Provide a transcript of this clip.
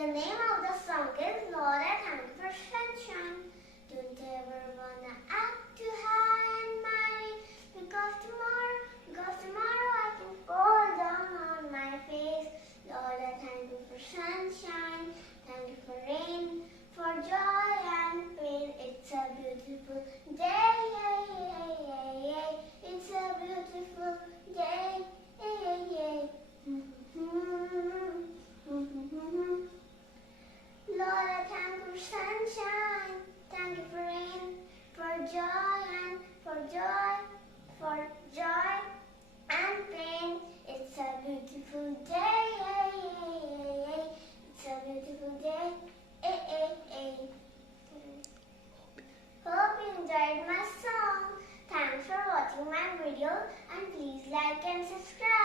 The name of the song is Lord, I thank you for sunshine. Don't ever wanna act too high and mighty, because tomorrow I can fall down on my face. Lord, I thank you for sunshine, thank you for rain, for joy and pain. It's a beautiful day, it's a beautiful day, Lord, I thank you for sunshine, thank you for rain, for joy and pain. It's a beautiful day, it's a beautiful day. Hope you enjoyed my song. Thanks for watching my video and please like and subscribe.